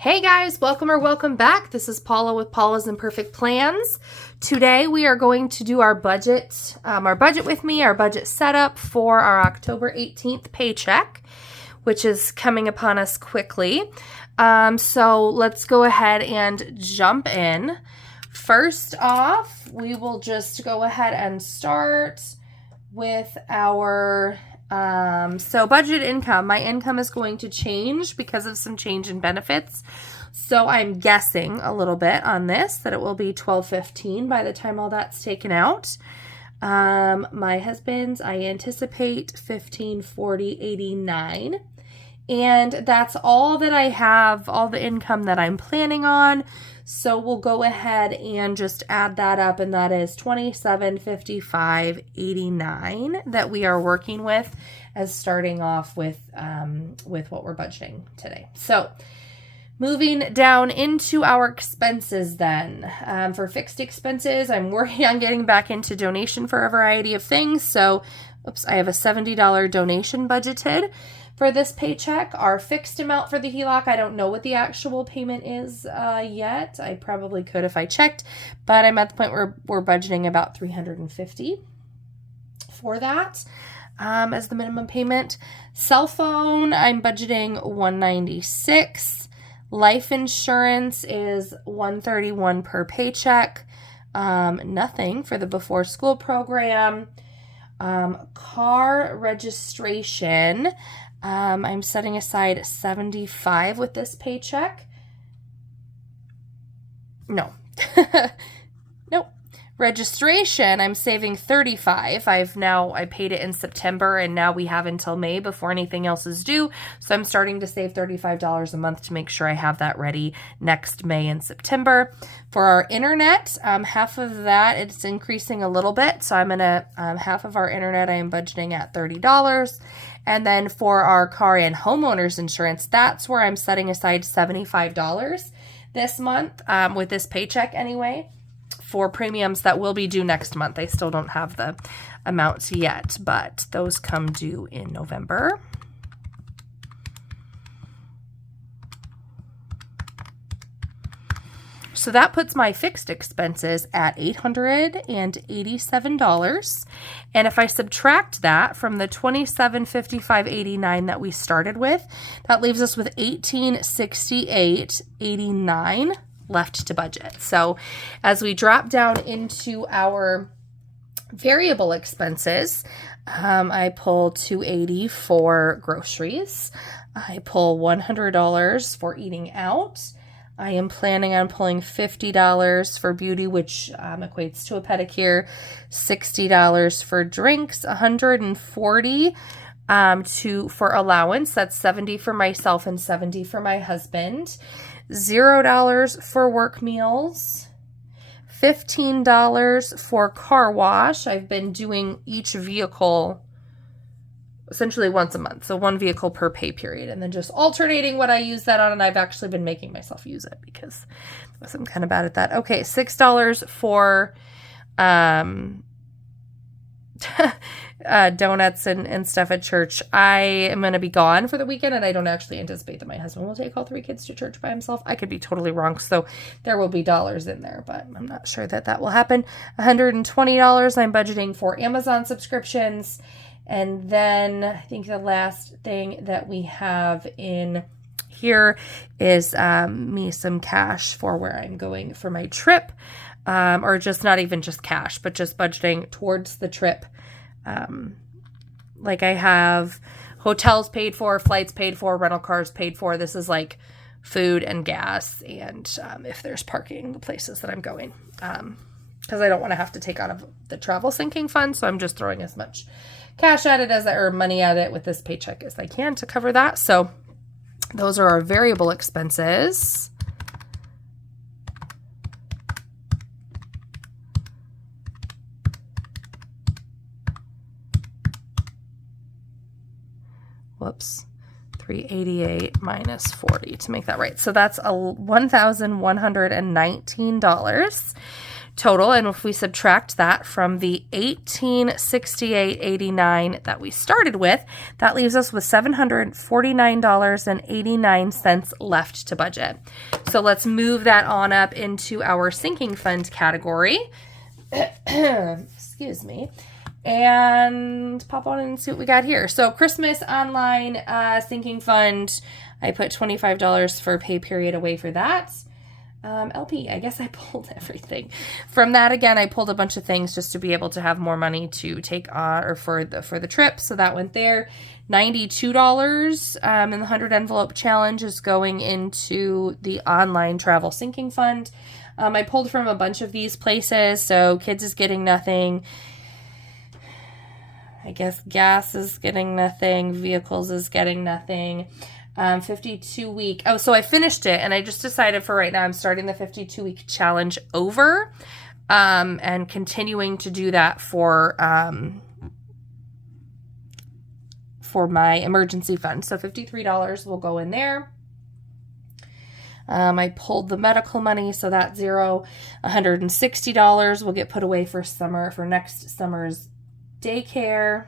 Hey guys, welcome back. This is Paula with Paula's Imperfect Plans. Today we are going to do our budget with me, our budget setup for our October 18th paycheck, which is coming upon us quickly. So let's go ahead and jump in. First off, we will just go ahead and start with our so budget income. My income is going to change because of some change in benefits. So I'm guessing a little bit on this that it will be $1,215 by the time all that's taken out. My husband's, I anticipate $1,540.89. And that's all that I have, all the income that I'm planning on. So we'll go ahead and just add that up, and that is $2,755.89 that we are working with as starting off with what we're budgeting today. So moving down into our expenses then. For fixed expenses, I'm working on getting back into donation for a variety of things. So, I have a $70 donation budgeted for this paycheck. Our fixed amount for the HELOC, I don't know what the actual payment is yet. I probably could if I checked, but I'm at the point where we're budgeting about $350 for that as the minimum payment. Cell phone, I'm budgeting $196. Life insurance is $131 per paycheck. Nothing for the before school program. Car registration, I'm setting aside $75 with this paycheck. No. Nope. Registration, I'm saving $35. I paid it in September, and now we have until May before anything else is due. So I'm starting to save $35 a month to make sure I have that ready next May and September. For our internet, half of that, it's increasing a little bit. So I'm going to, half of our internet, I am budgeting at $30. And then for our car and homeowners insurance, that's where I'm setting aside $75 this month, with this paycheck anyway, for premiums that will be due next month. I still don't have the amounts yet, but those come due in November. So that puts my fixed expenses at $887. And if I subtract that from the $2,755.89 that we started with, that leaves us with $1,868.89 left to budget. So as we drop down into our variable expenses, I pull $280 for groceries. I pull $100 for eating out. I am planning on pulling $50 for beauty, which equates to a pedicure, $60 for drinks, $140 for allowance. That's $70 for myself and $70 for my husband. $0 for work meals, $15 for car wash. I've been doing each vehicle essentially once a month, so one vehicle per pay period, and then just alternating what I use that on, and I've actually been making myself use it because I'm kind of bad at that. Okay, $6 for donuts and stuff at church. I am going to be gone for the weekend, and I don't actually anticipate that my husband will take all 3 kids to church by himself. I could be totally wrong, so there will be dollars in there, but I'm not sure that will happen. $120 I'm budgeting for Amazon subscriptions. And then I think the last thing that we have in here is me some cash for where I'm going for my trip, or just not even just cash, but just budgeting towards the trip. Like I have hotels paid for, flights paid for, rental cars paid for. This is like food and gas, and if there's parking, the places that I'm going, because I don't want to have to take out of the travel sinking fund. So I'm just throwing as much cash at it or money at it with this paycheck as I can to cover that. So those are our variable expenses. Whoops. 388 minus 40 to make that right. So that's $1,119. total, and if we subtract that from the $1868.89 that we started with, that leaves us with $749.89 left to budget. So let's move that on up into our sinking fund category. Excuse me. And pop on and see what we got here. So Christmas online sinking fund, I put $25 for pay period away for that. LP, I guess I pulled everything. From that, again, I pulled a bunch of things just to be able to have more money to take on or for the trip. So that went there. $92 in the 100 envelope challenge is going into the online travel sinking fund. I pulled from a bunch of these places. So kids is getting nothing. I guess gas is getting nothing. Vehicles is getting nothing. 52-week. Oh, so I finished it, and I just decided for right now I'm starting the 52-week challenge over, and continuing to do that for my emergency fund. So $53 will go in there. I pulled the medical money, so that's zero. $160 will get put away for next summer's daycare.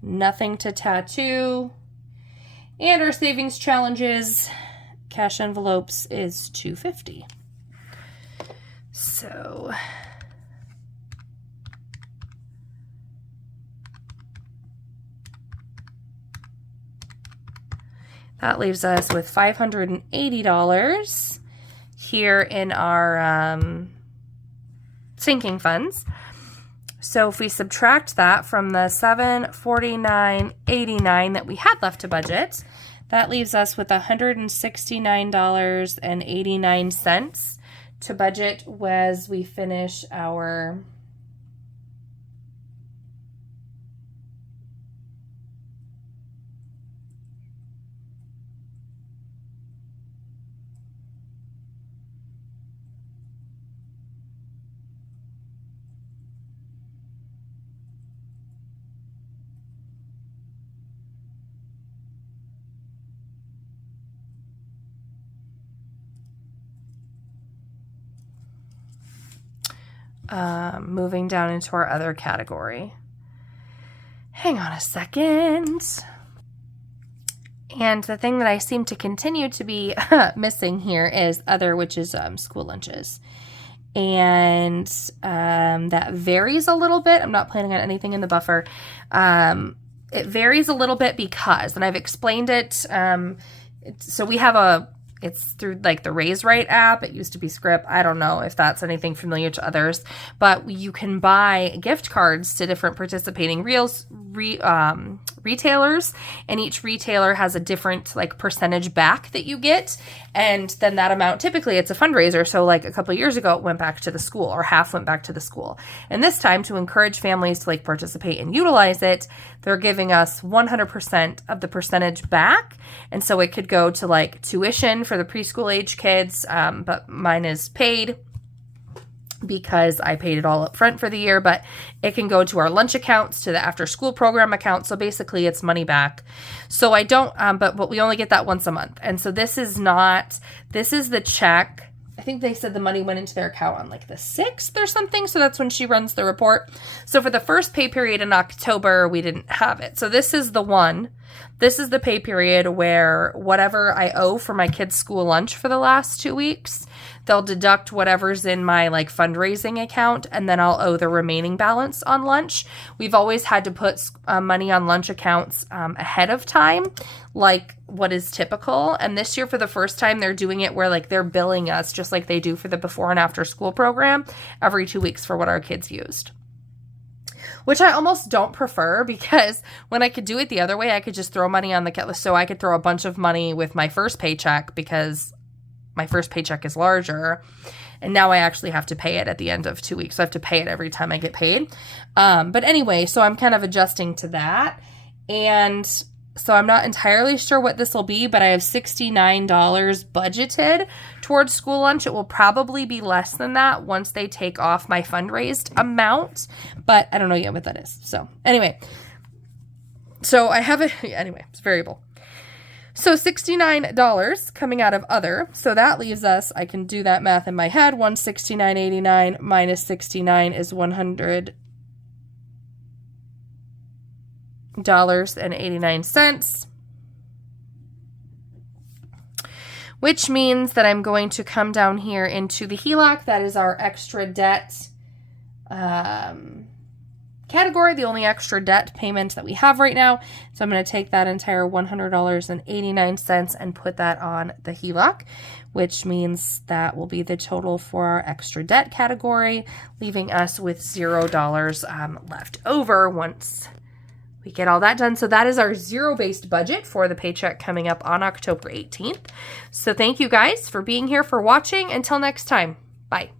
Nothing to tattoo. And our savings challenges, cash envelopes is $250. So that leaves us with $580 here in our sinking funds. So if we subtract that from the $749.89 that we had left to budget, that leaves us with $169.89 to budget as we finish our moving down into our other category. Hang on a second. And the thing that I seem to continue to be missing here is other, which is school lunches. And that varies a little bit. I'm not planning on anything in the buffer. It varies a little bit because, and I've explained it, so we have it's through like the Raise Right app. It used to be Script. I don't know if that's anything familiar to others, but you can buy gift cards to different participating retailers, and each retailer has a different like percentage back that you get. And then that amount, typically it's a fundraiser. So like a couple of years ago, it went back to the school, or half went back to the school. And this time, to encourage families to like participate and utilize it, they're giving us 100% of the percentage back. And so it could go to like tuition for the preschool age kids, but mine is paid because I paid it all up front for the year, but it can go to our lunch accounts, to the after school program account. So basically it's money back. So I don't, but we only get that once a month. And so this is the check. I think they said the money went into their account on like the 6th or something. So that's when she runs the report. So for the first pay period in October, we didn't have it. So this is the one. This is the pay period where whatever I owe for my kids' school lunch for the last 2 weeks, they'll deduct whatever's in my like fundraising account, and then I'll owe the remaining balance on lunch. We've always had to put money on lunch accounts ahead of time, like what is typical. And this year, for the first time, they're doing it where like they're billing us just like they do for the before and after school program every 2 weeks for what our kids used. Which I almost don't prefer, because when I could do it the other way, I could just throw money on the, so I could throw a bunch of money with my first paycheck because my first paycheck is larger. And now I actually have to pay it at the end of 2 weeks. So I have to pay it every time I get paid. But anyway, so I'm kind of adjusting to that. And so I'm not entirely sure what this will be, but I have $69 budgeted towards school lunch. It will probably be less than that once they take off my fundraised amount, but I don't know yet what that is. So anyway, so I have it. Anyway, it's variable. So $69 coming out of other. So that leaves us, I can do that math in my head. $169.89 minus 69 is $100.89. Which means that I'm going to come down here into the HELOC. That is our extra debt category, the only extra debt payment that we have right now. So I'm going to take that entire $100.89 and put that on the HELOC, which means that will be the total for our extra debt category, leaving us with $0 left over once we get all that done. So that is our zero-based budget for the paycheck coming up on October 18th. So thank you guys for being here, for watching. Until next time, bye.